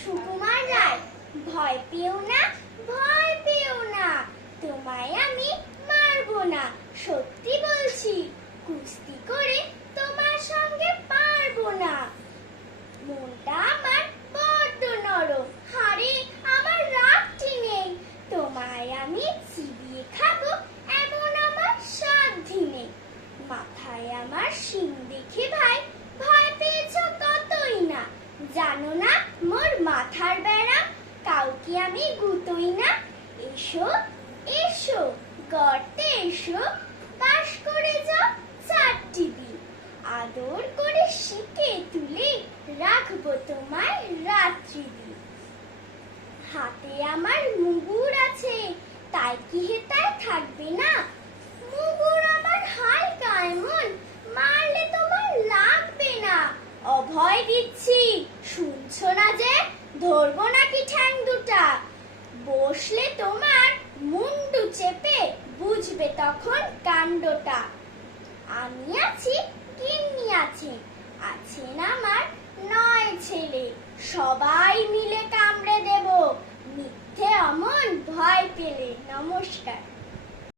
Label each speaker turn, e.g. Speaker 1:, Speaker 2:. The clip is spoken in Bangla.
Speaker 1: সুকুমার রায়, ভয় পেও না, ভয় পেও না, তোমায় আমি না, সত্যি বলছি, কুস্তি করে তোমার সঙ্গে পারব না। মনটা আমার বড্ড নরম হারে আমার রাগটি নেই, তোমায় আমি চিবিয়ে খাব এমন আমার সাধ্যি নেই। মাথায় আমার সিং দেখে এসো এসো, গর্তে এসো পাশ করে যাও চারটি দিন আদর করে শিখে তুলে রাখব তোমায় রাত্রি দিন। হাতে আমার মুগুর আছে, তাই কি হেতায় থাকবে না? মুগুর আমার হালকা এমন মারলে তোমার লাগবে না। অভয় দিচ্ছি, শুনছো না যে, ধরবো দুটা বসলে তোমার মুন্ডু চেপে বুঝবে তখন কাণ্ডটা। আমি আছি, গিন্নি আছে, আছেন আমার নয় ছেলে। সবাই মিলে কামড়ে দেব। মিথ্যে, অমন ভয় পেলে। নমস্কার।